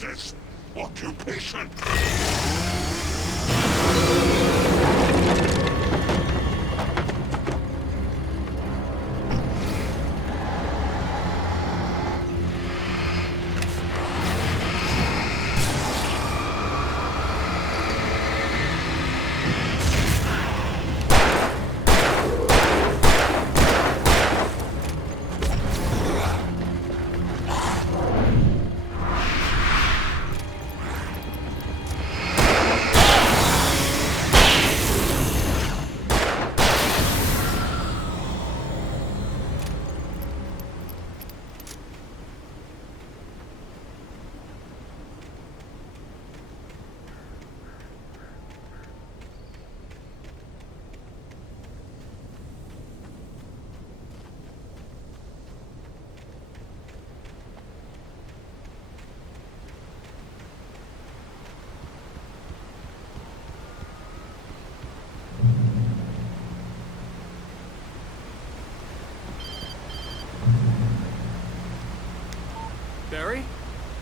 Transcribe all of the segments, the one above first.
this occupation. Barry?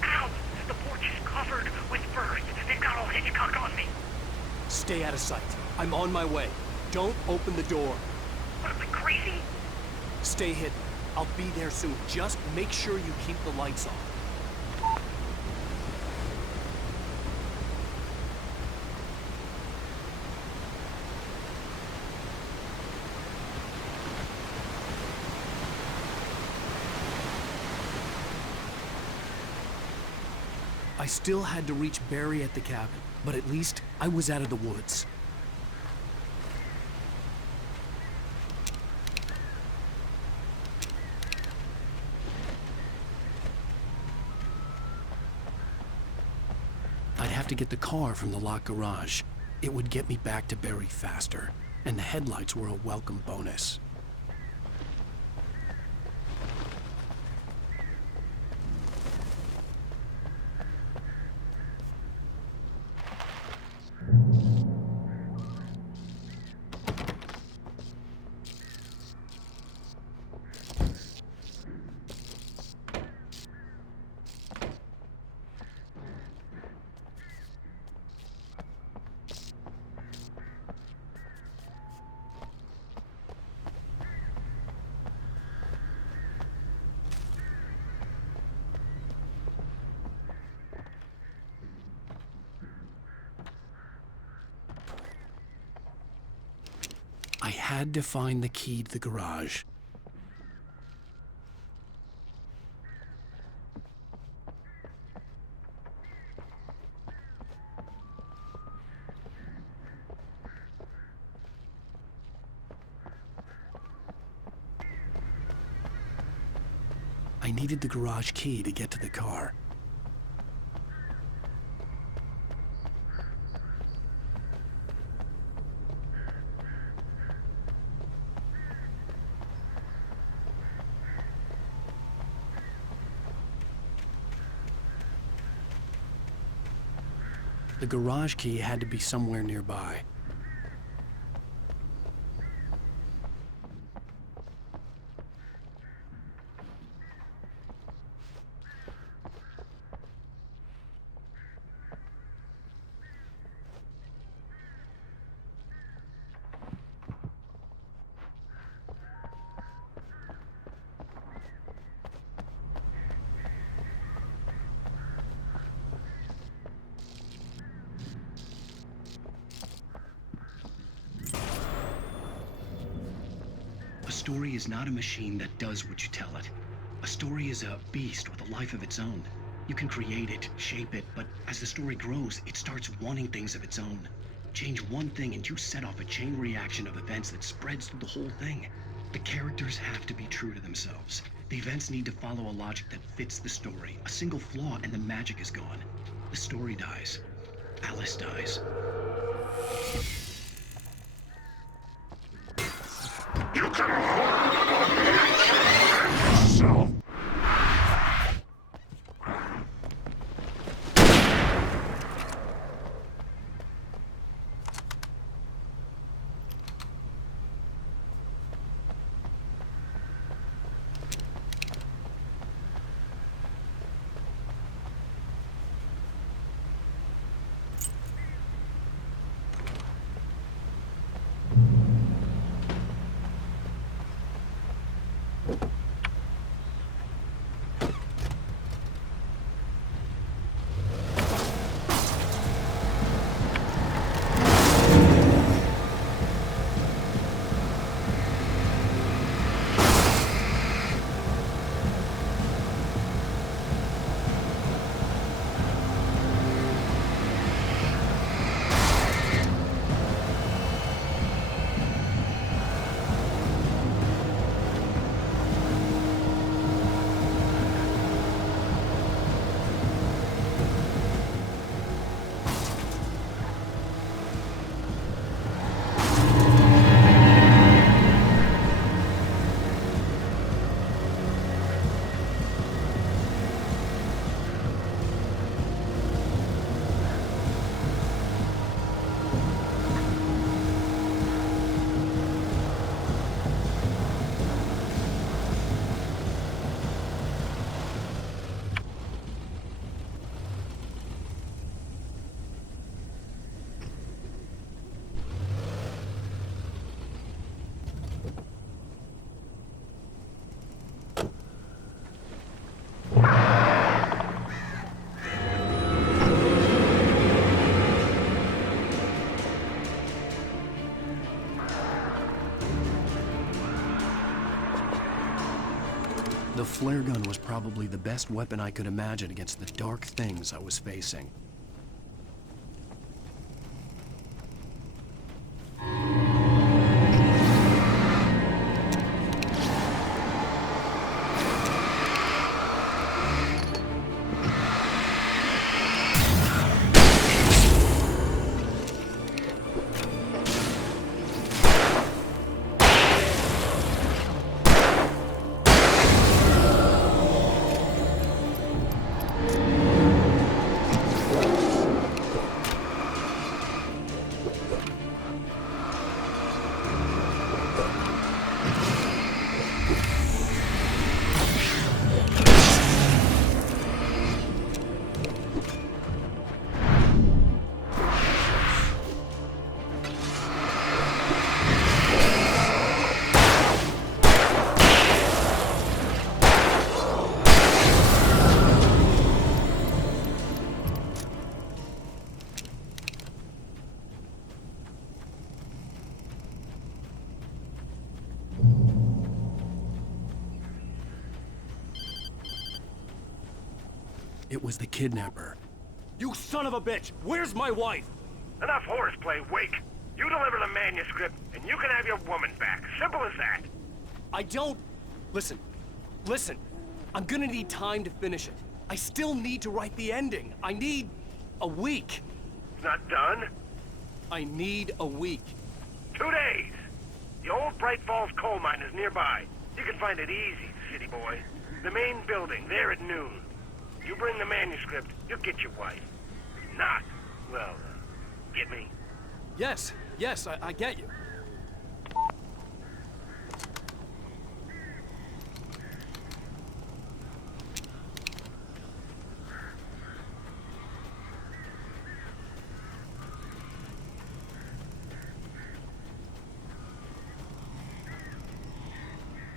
Ow! The porch is covered with furs. They've got all Hitchcock on me. Stay out of sight. I'm on my way. Don't open the door. What, am I crazy? Stay hidden. I'll be there soon. Just make sure you keep the lights on. I still had to reach Barry at the cabin, but at least I was out of the woods. I'd have to get the car from the locked garage. It would get me back to Barry faster, and the headlights were a welcome bonus. I had to find the key to the garage. I needed the garage key to get to the car. The garage key had to be somewhere nearby. A story is not a machine that does what you tell it. A story is a beast with a life of its own. You can create it, shape it, but as the story grows, it starts wanting things of its own. Change one thing and you set off a chain reaction of events that spreads through the whole thing. The characters have to be true to themselves. The events need to follow a logic that fits the story. A single flaw and the magic is gone. The story dies. Alice dies. You can yourself. The flare gun was probably the best weapon I could imagine against the dark things I was facing. It was the kidnapper. You son of a bitch! Where's my wife? Enough horseplay, Wake. You deliver the manuscript, and you can have your woman back. Simple as that. I don't... Listen. I'm gonna need time to finish it. I still need to write the ending. I need... a week. It's not done. I need a week. 2 days. The old Bright Falls coal mine is nearby. You can find it easy, city boy. The main building, there at noon. You bring the manuscript, you'll get your wife. If not, well, get me? Yes, I get you.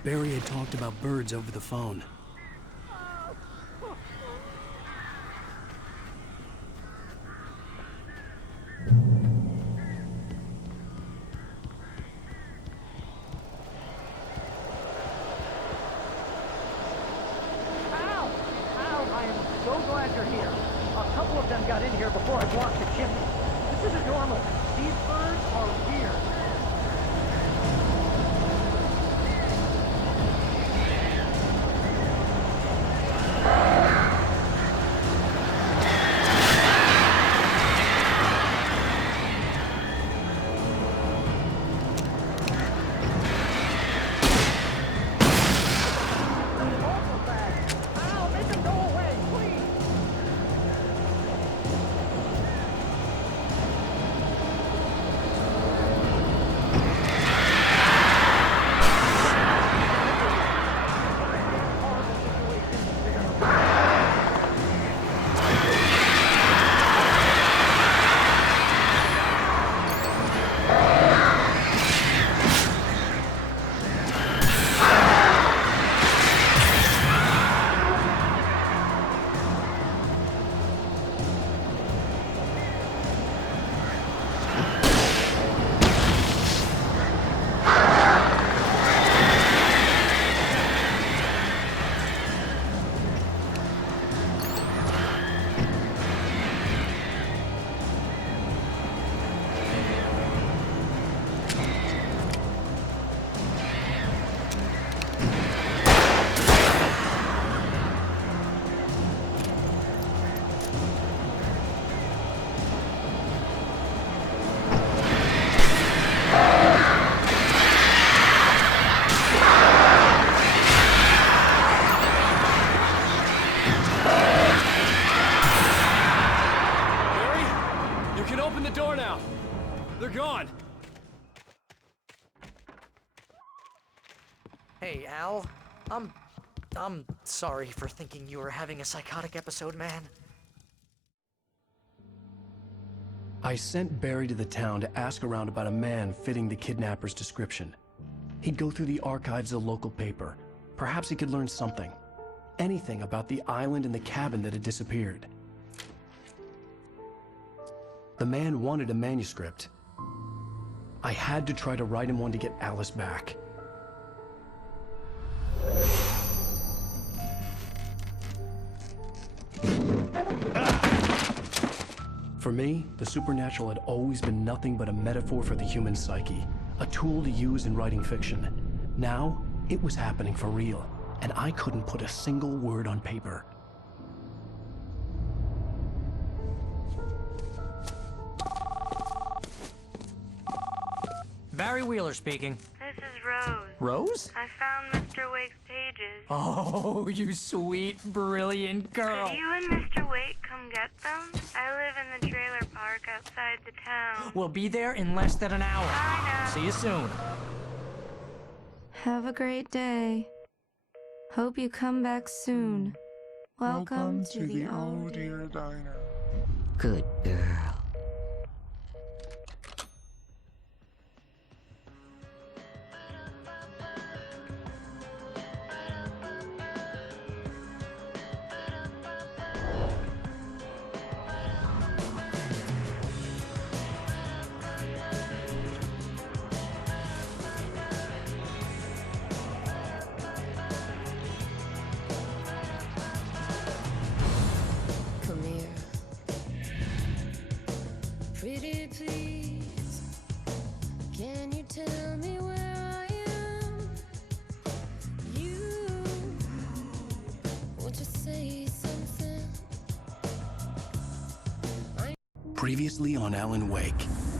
Barry had talked about birds over the phone. I am so glad you're here. A couple of them got in here before I blocked the chimney. This isn't normal. These birds are weird. They're gone. Hey, Al. I'm sorry for thinking you were having a psychotic episode, man. I sent Barry to the town to ask around about a man fitting the kidnapper's description. He'd go through the archives of the local paper. Perhaps he could learn something. Anything about the island and the cabin that had disappeared. The man wanted a manuscript. I had to try to write him one to get Alice back. For me, the supernatural had always been nothing but a metaphor for the human psyche, a tool to use in writing fiction. Now, it was happening for real, and I couldn't put a single word on paper. Barry Wheeler speaking. This is Rose. Rose? I found Mr. Wake's pages. Oh, you sweet, brilliant girl. Could you and Mr. Wake come get them? I live in the trailer park outside the town. We'll be there in less than an hour. Bye now. See you soon. Have a great day. Hope you come back soon. Welcome to the Oh Dear Diner. Good girl. Come here. Pretty please, can you tell me where I am? You, won't you say something? Previously on Alan Wake,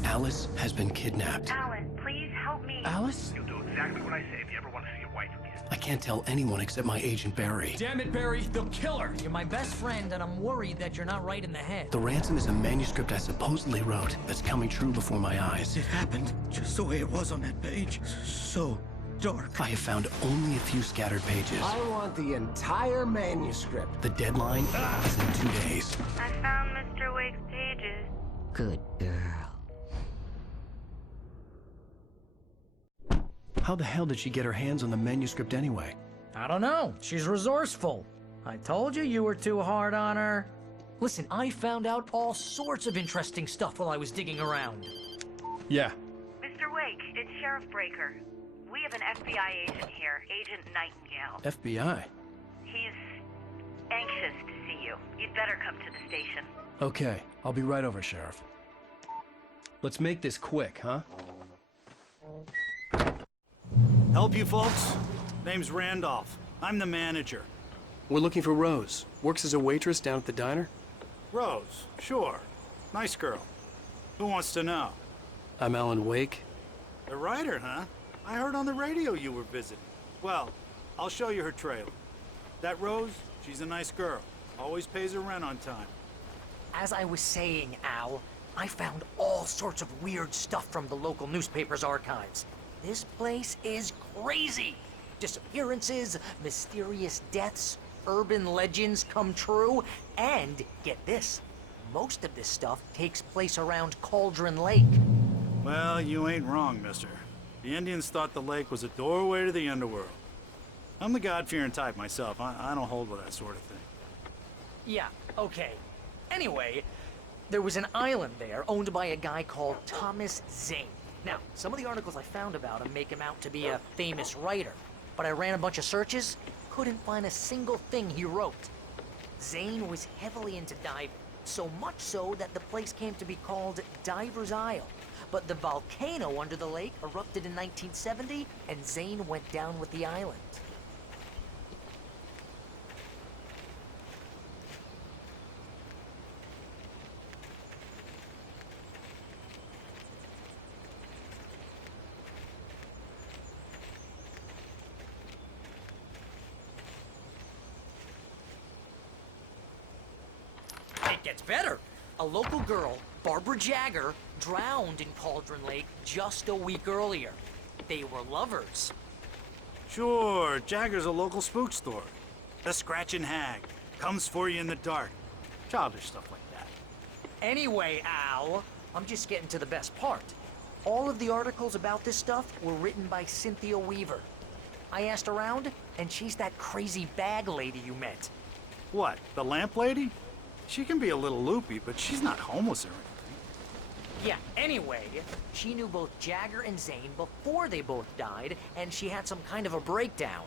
Alice has been kidnapped. Alan, please help me. Alice? You'll do exactly what I say if you ever want to see your wife again. I can't tell anyone except my agent Barry. Damn it, Barry, they'll kill her. You're my best friend, and I'm worried that you're not right in the head. The ransom is a manuscript I supposedly wrote that's coming true before my eyes. It happened just the way it was on that page. So dark. I have found only a few scattered pages. I want the entire manuscript. The deadline is in 2 days. I found Mr. Wake's pages. Good girl. How the hell did she get her hands on the manuscript anyway? I don't know. She's resourceful. I told you were too hard on her. Listen, I found out all sorts of interesting stuff while I was digging around. Yeah. Mr. Wake, it's Sheriff Breaker. We have an FBI agent here, Agent Nightingale. FBI? He's anxious to see you. You'd better come to the station. Okay, I'll be right over, Sheriff. Let's make this quick, huh? Help you folks? Name's Randolph. I'm the manager. We're looking for Rose. Works as a waitress down at the diner. Rose, sure. Nice girl. Who wants to know? I'm Alan Wake. The writer, huh? I heard on the radio you were visiting. Well, I'll show you her trailer. That Rose, she's a nice girl. Always pays her rent on time. As I was saying, Al, I found all sorts of weird stuff from the local newspaper's archives. This place is crazy. Disappearances, mysterious deaths, urban legends come true, and get this, most of this stuff takes place around Cauldron Lake. Well, you ain't wrong, mister. The Indians thought the lake was a doorway to the underworld. I'm the God-fearing type myself. I don't hold with that sort of thing. Yeah, okay. Anyway, there was an island there owned by a guy called Thomas Zane. Now, some of the articles I found about him make him out to be a famous writer, but I ran a bunch of searches, couldn't find a single thing he wrote. Zane was heavily into diving, so much so that the place came to be called Diver's Isle. But the volcano under the lake erupted in 1970, and Zane went down with the island. It gets better. A local girl, Barbara Jagger, drowned in Cauldron Lake just a week earlier. They were lovers. Sure, Jagger's a local spook story. The Scratching Hag comes for you in the dark. Childish stuff like that. Anyway, Al, I'm just getting to the best part. All of the articles about this stuff were written by Cynthia Weaver. I asked around, and she's that crazy bag lady you met. What, the lamp lady? She can be a little loopy, but she's not homeless or anything. Yeah, anyway, she knew both Jagger and Zane before they both died, and she had some kind of a breakdown.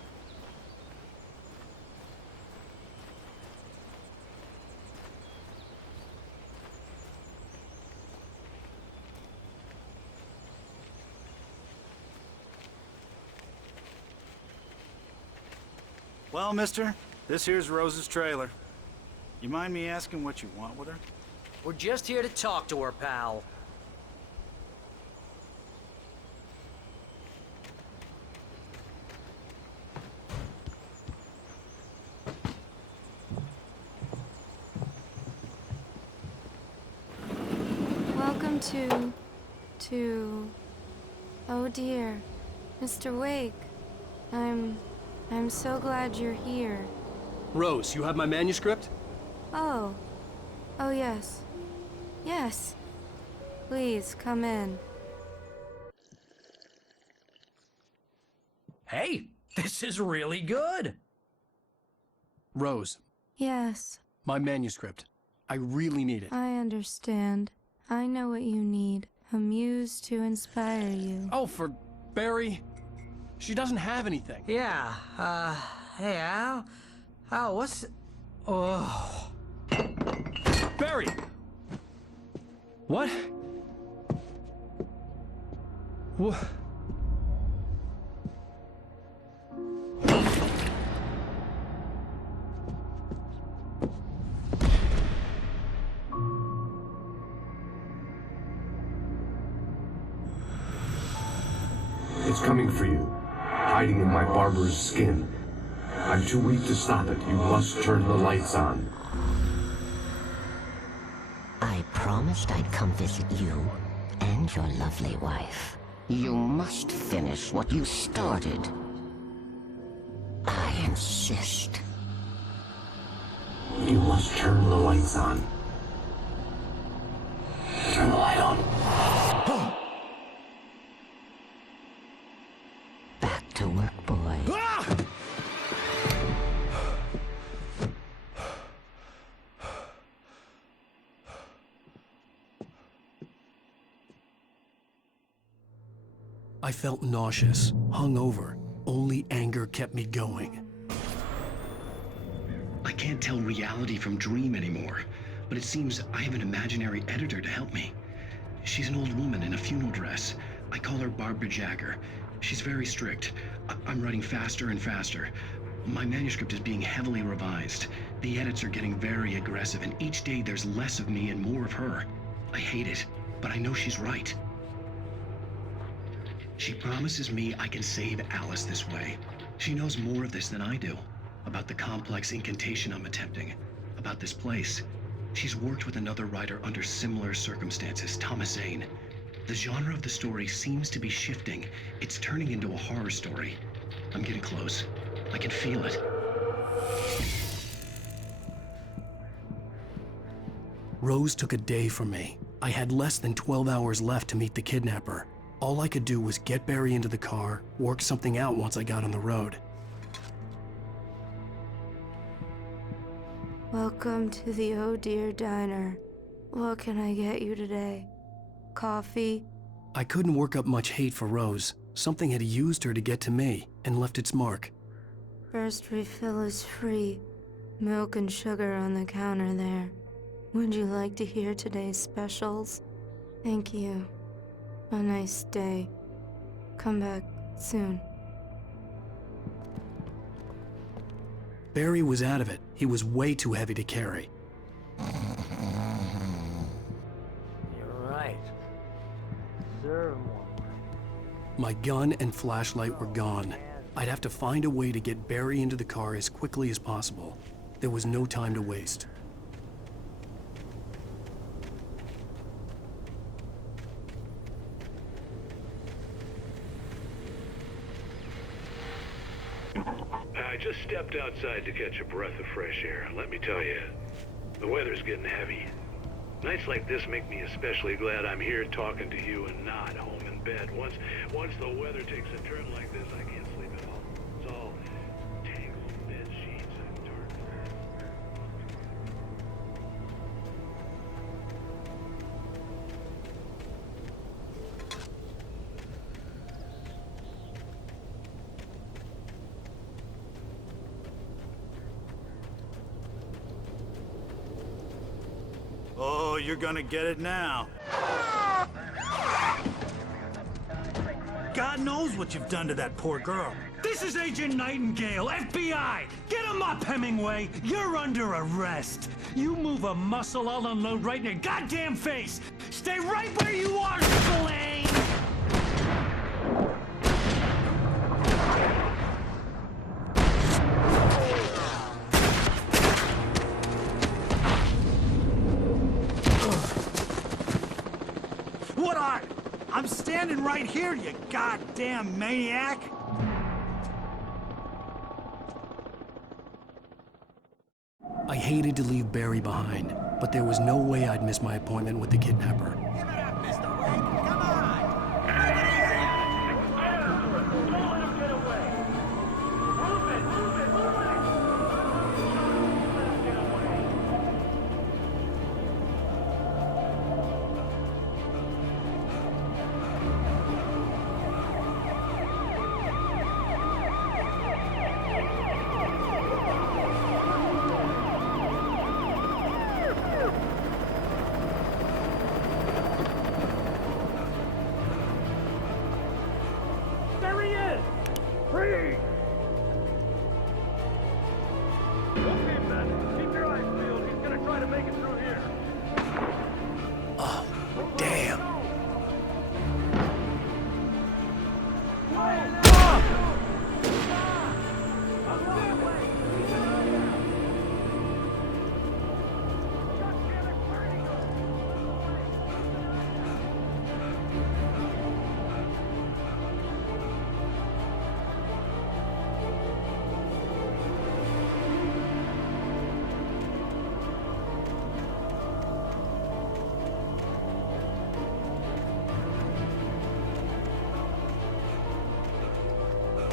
Well, mister, this here's Rose's trailer. You mind me asking what you want with her? We're just here to talk to her, pal. Welcome to... Oh dear, Mr. Wake. I'm so glad you're here. Rose, you have my manuscript? Oh. Oh, yes. Yes. Please, come in. Hey, this is really good. Rose, Yes, my manuscript. I really need it. I understand. I know what you need. A muse to inspire you. Oh, for Barry? She doesn't have anything. Yeah, hey, Al, what's... Oh... Barry! What? What? It's coming for you, hiding in my barber's skin. I'm too weak to stop it. You must turn the lights on. I promised I'd come visit you and your lovely wife. You must finish what you started. I insist. You must turn the lights on. Turn the light on. Back to work, boy. I felt nauseous, hungover. Only anger kept me going. I can't tell reality from dream anymore, but it seems I have an imaginary editor to help me. She's an old woman in a funeral dress. I call her Barbara Jagger. She's very strict. I'm writing faster and faster. My manuscript is being heavily revised. The edits are getting very aggressive, and each day there's less of me and more of her. I hate it, but I know she's right. She promises me I can save Alice this way. She knows more of this than I do. About the complex incantation I'm attempting. About this place. She's worked with another writer under similar circumstances, Thomas Zane. The genre of the story seems to be shifting. It's turning into a horror story. I'm getting close. I can feel it. Rose took a day from me. I had less than 12 hours left to meet the kidnapper. All I could do was get Barry into the car, work something out once I got on the road. Welcome to the Oh Dear Diner. What can I get you today? Coffee? I couldn't work up much hate for Rose. Something had used her to get to me and left its mark. First refill is free. Milk and sugar on the counter there. Would you like to hear today's specials? Thank you. A nice day. Come back soon. Barry was out of it. He was way too heavy to carry. You're right. Serve one. My gun and flashlight were gone. I'd have to find a way to get Barry into the car as quickly as possible. There was no time to waste. I just stepped outside to catch a breath of fresh air. Let me tell you, the weather's getting heavy. Nights like this make me especially glad I'm here talking to you and not home in bed. Once the weather takes a turn like this, I can't sleep at all. It's all tangled bed sheets and dark. Oh, you're gonna get it now. God knows what you've done to that poor girl. This This is Agent Nightingale, FBI! Get him up, Hemingway! You're under arrest! You move a muscle, I'll unload right in your goddamn face! Stay right where you are, Slane! What are? I'm standing right here, you goddamn maniac! I hated to leave Barry behind, but there was no way I'd miss my appointment with the kidnapper. There he is! Freeze! Okay, Ben. Keep your eyes peeled. He's gonna try to make it through here. Oh, damn.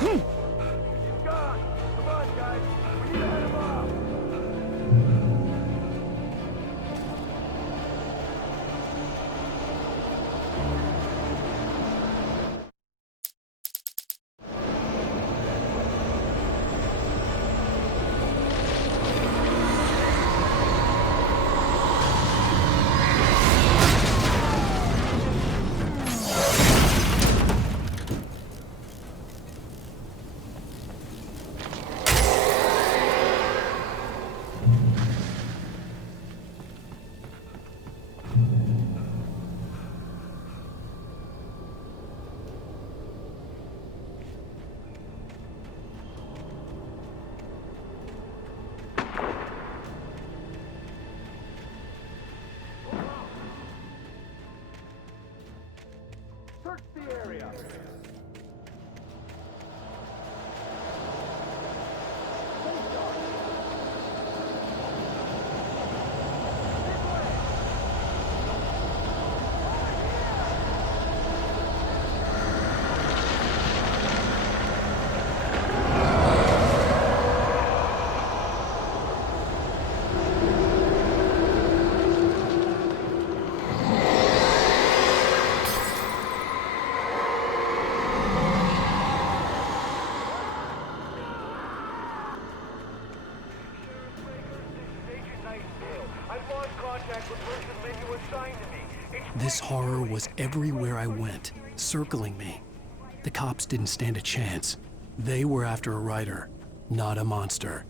He's gone. Come on, guys. We need to head him off. Search the area. This horror was everywhere I went, circling me. The cops didn't stand a chance. They were after a writer, not a monster.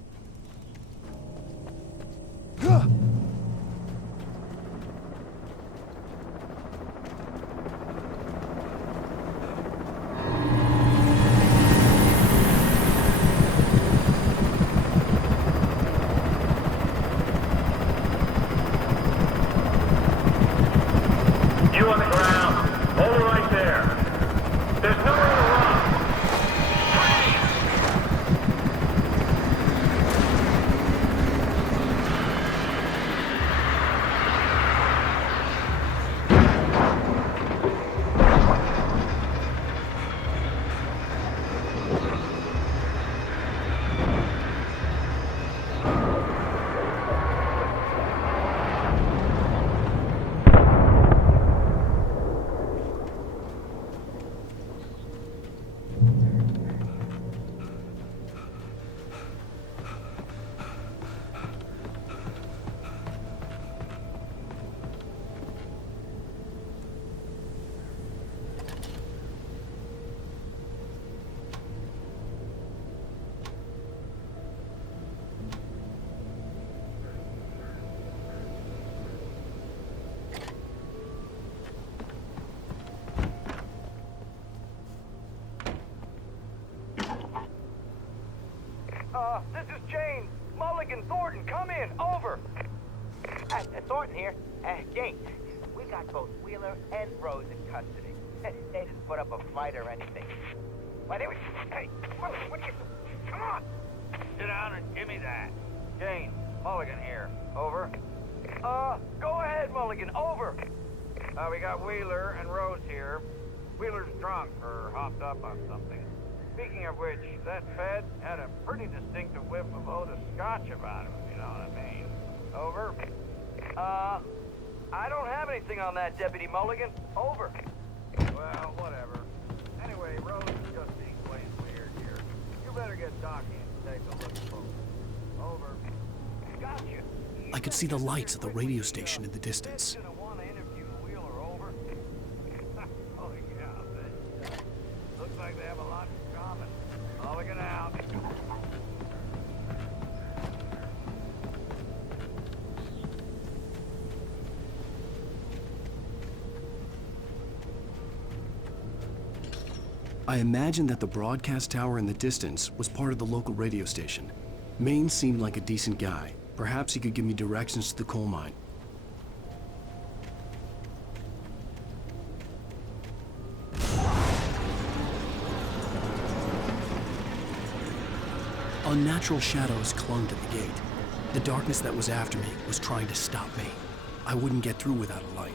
You on the ground. Hold it right there. There's nowhere to run. Freeze! Mulligan, Thornton, come in. Over. Thornton here. Jake, we got both Wheeler and Rose in custody. They didn't put up a fight or anything. But anyway, hey, Mulligan, what are you doing? Come on. Sit down and give me that. Jane, Mulligan here. Over. Go ahead, Mulligan. Over. We got Wheeler and Rose here. Wheeler's drunk or hopped up on something. Speaking of which, that Fed had a pretty distinctive whiff of Otis Scotch about him, if you know what I mean. Over. I don't have anything on that, Deputy Mulligan. Over. Well, whatever. Anyway, Rose is just being plain weird here. You better get Doc in and take a look at both. Over. Gotcha. I could see the lights at the radio station in the distance. Oh, yeah, I bet. Looks like they have a lot in common. Mulligan out. I imagined that the broadcast tower in the distance was part of the local radio station. Maine seemed like a decent guy. Perhaps he could give me directions to the coal mine. Unnatural shadows clung to the gate. The darkness that was after me was trying to stop me. I wouldn't get through without a light.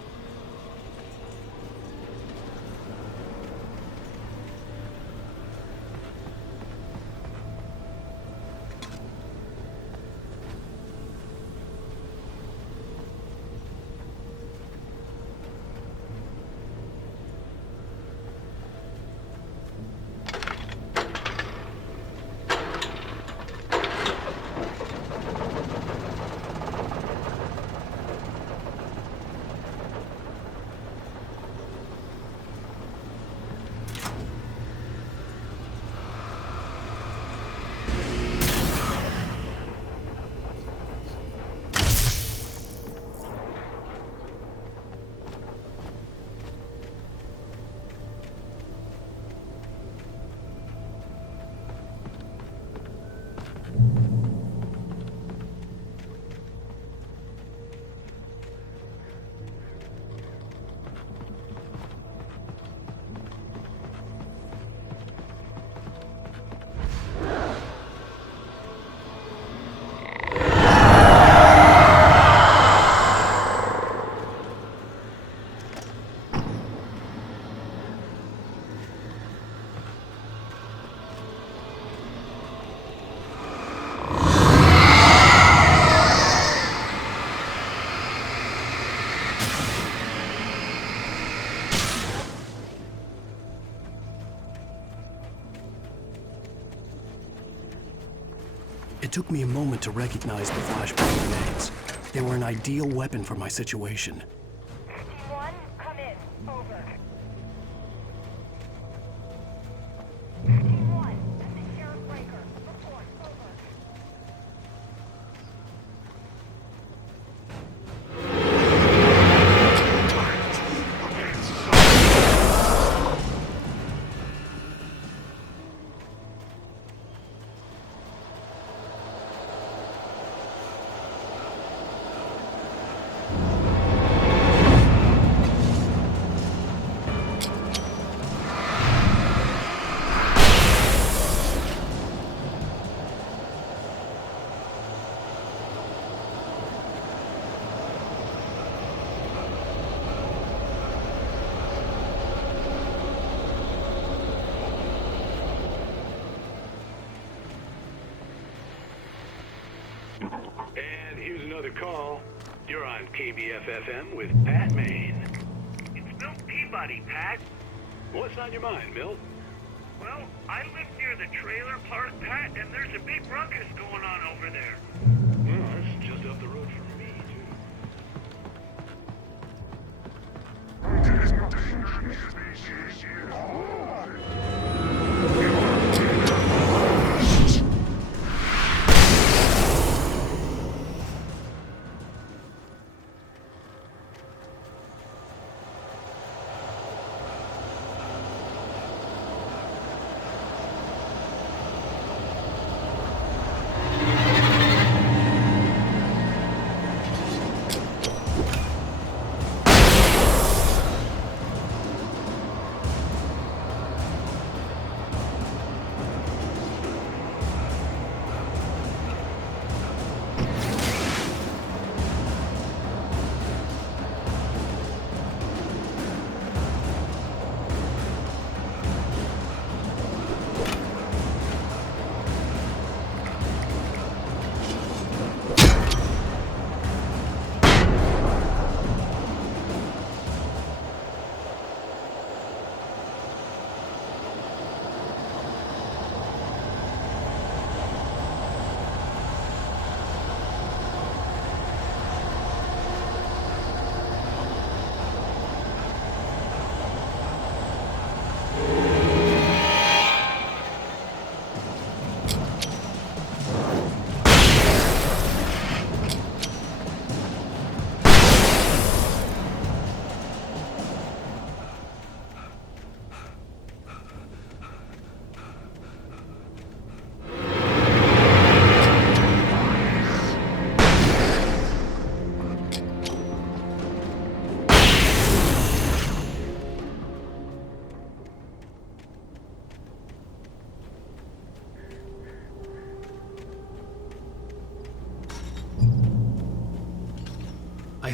It took me a moment to recognize the flashbang grenades. They were an ideal weapon for my situation. Team 1, come in. Over. Team 1, this is Sheriff Breaker. Report. Over. And here's another call. You're on KBF-FM with Pat Maine. It's Milt Peabody, Pat. What's on your mind, Milt? Well, I live near the trailer park, Pat, and there's a big ruckus going on over there. Well, that's just up the road from me,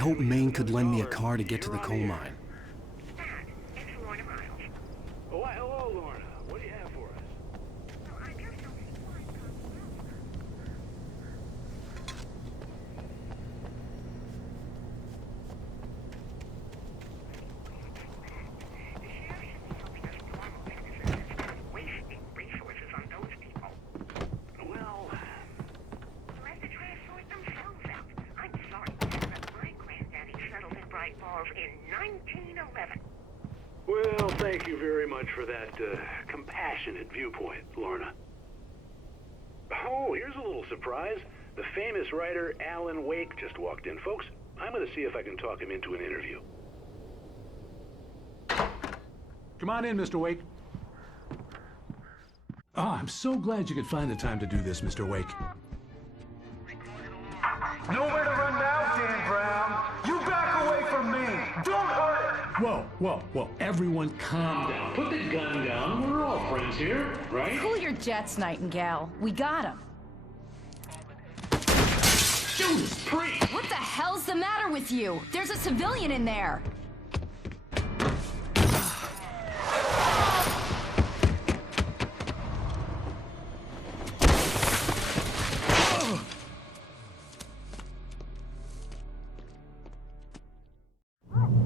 hope Maine could lend me a car to get to the coal mine. Oh, why, hello, Lorna. What do you have for us? Wasting resources on those people. Well, Let the trash sort themselves out. I'm sorry, but my granddaddy settled in Bright Falls in 1911. well, thank you very much for that compassionate viewpoint, Lorna. Oh, here's a little surprise. The famous writer Alan Wake just walked in. Folks, I'm going to see if I can talk him into an interview. Come on in, Mr. Wake. Oh, I'm so glad you could find the time to do this, Mr. Wake. Nowhere to run now, Dan Brown. You back away from me. Don't hurt it. Whoa, whoa, whoa. Everyone calm down. Put the gun down. We're all friends here, right? Cool your jets, Nightingale. We got him. Judas Priest! What the hell's the matter with you? There's a civilian in there.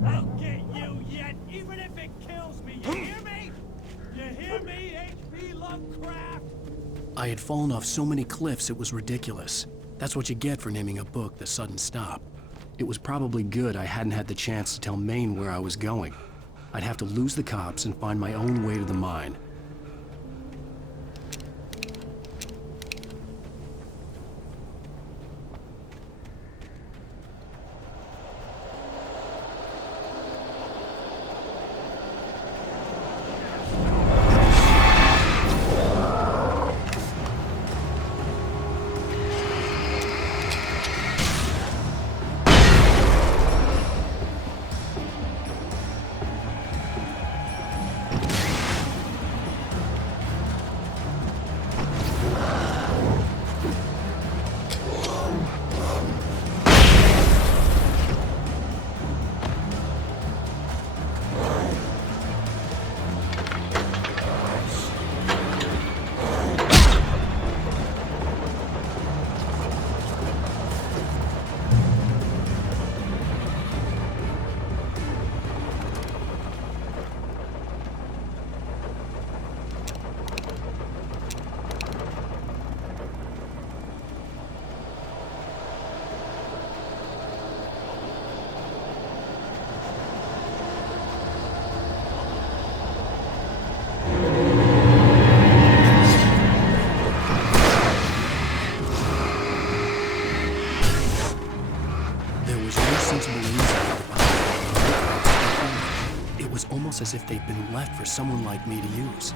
I'll get you yet, even if it kills me. You hear me? You hear me, H.P. Lovecraft? I had fallen off so many cliffs it was ridiculous. That's what you get for naming a book The Sudden Stop. It was probably good I hadn't had the chance to tell Maine where I was going. I'd have to lose the cops and find my own way to the mine. It was almost as if they'd been left for someone like me to use.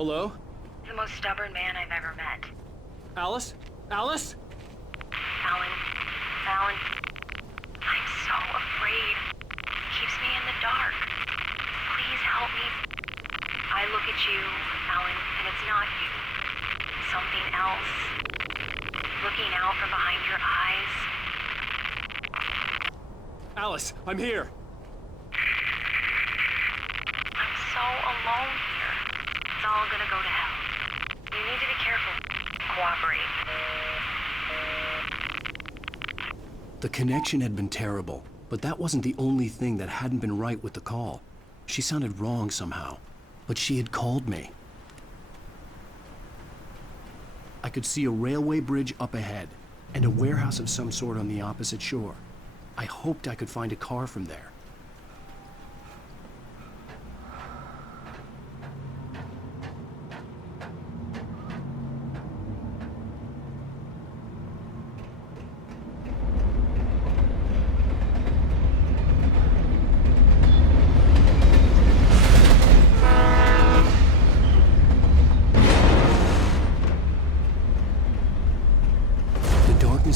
Hello? The most stubborn man I've ever met. Alice? Alice? Alan. Alan. I'm so afraid. He keeps me in the dark. Please help me. I look at you, Alan, and it's not you. Something else. Looking out from behind your eyes. Alice, I'm here. I'm so alone here. It's all gonna go to hell. You need to be careful. Cooperate. The connection had been terrible, but that wasn't the only thing that hadn't been right with the call. She sounded wrong somehow, but she had called me. I could see a railway bridge up ahead, and a warehouse of some sort on the opposite shore. I hoped I could find a car from there.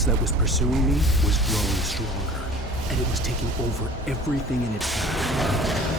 That was pursuing me was growing stronger, and it was taking over everything in its path.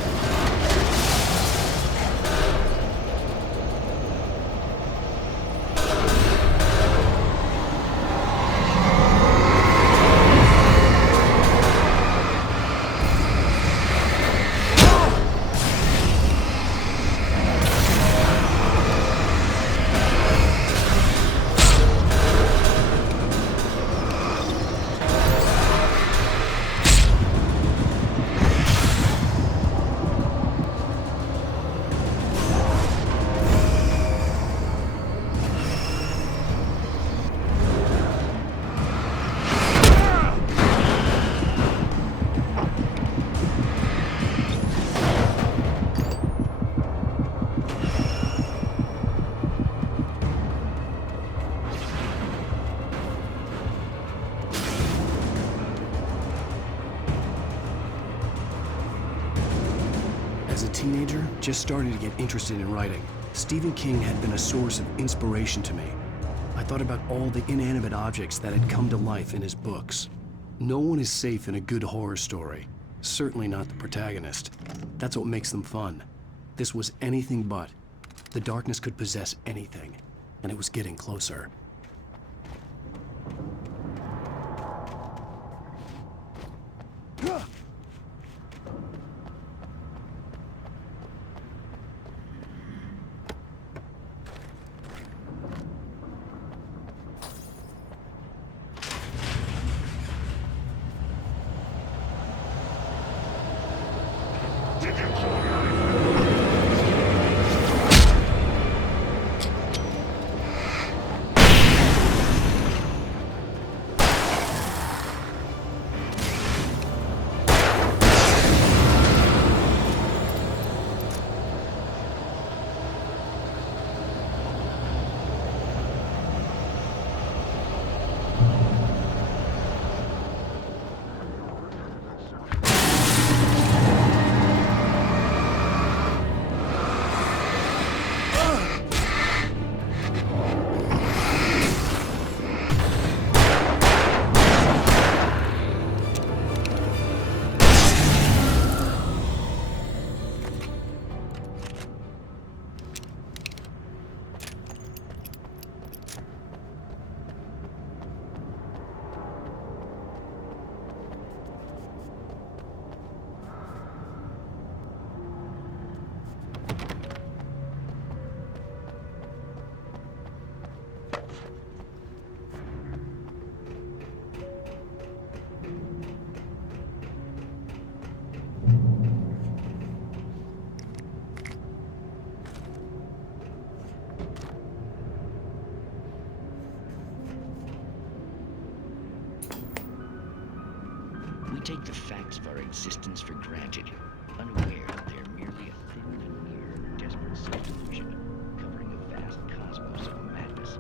As a teenager, just starting to get interested in writing, Stephen King had been a source of inspiration to me. I thought about all the inanimate objects that had come to life in his books. No one is safe in a good horror story. Certainly not the protagonist. That's what makes them fun. This was anything but. The darkness could possess anything, and it was getting closer. We take the facts of our existence for granted, unaware that they're merely a thin and near desperate self-delusion, covering a vast cosmos of madness.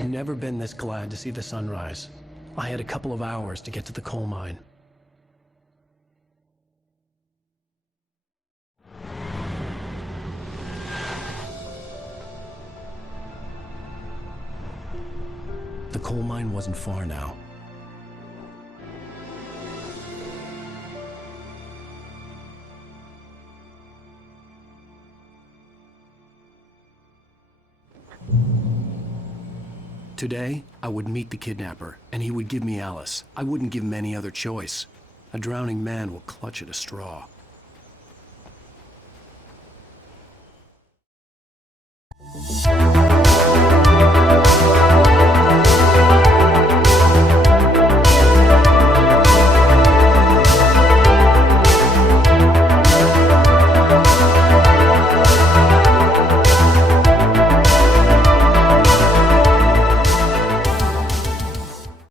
I'd never been this glad to see the sunrise. I had a couple of hours to get to the coal mine. The coal mine wasn't far now. Today, I would meet the kidnapper, and he would give me Alice. I wouldn't give him any other choice. A drowning man will clutch at a straw.